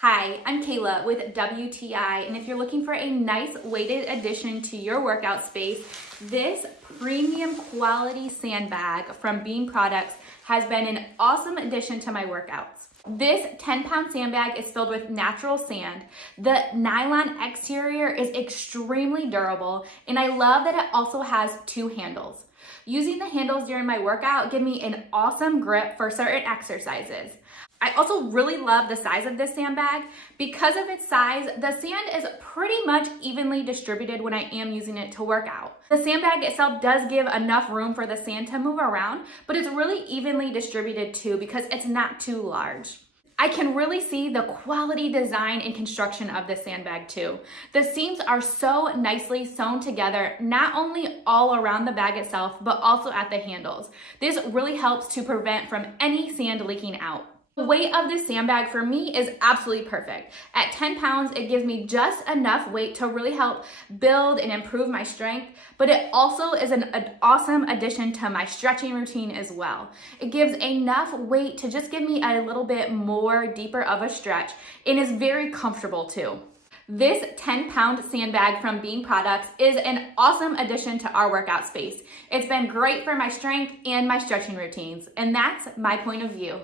Hi, I'm Kayla with WTI, and if you're looking for a nice weighted addition to your workout space, this premium quality sandbag from Beam Products has been an awesome addition to my workouts. This 10-pound sandbag is filled with natural sand. The nylon exterior is extremely durable, and I love that it also has two handles. Using the handles during my workout give me an awesome grip for certain exercises. I also really love the size of this sandbag. Because of its size, the sand is pretty much evenly distributed when I am using it to work out. The sandbag itself does give enough room for the sand to move around, but it's really evenly distributed too because it's not too large. I can really see the quality design and construction of this sandbag too. The seams are so nicely sewn together, not only all around the bag itself, but also at the handles. This really helps to prevent from any sand leaking out. The weight of this sandbag for me is absolutely perfect. At 10 pounds, it gives me just enough weight to really help build and improve my strength, but it also is an awesome addition to my stretching routine as well. It gives enough weight to just give me a little bit more deeper of a stretch and is very comfortable too. This 10-pound sandbag from Beam Products is an awesome addition to our workout space. It's been great for my strength and my stretching routines, and that's my point of view.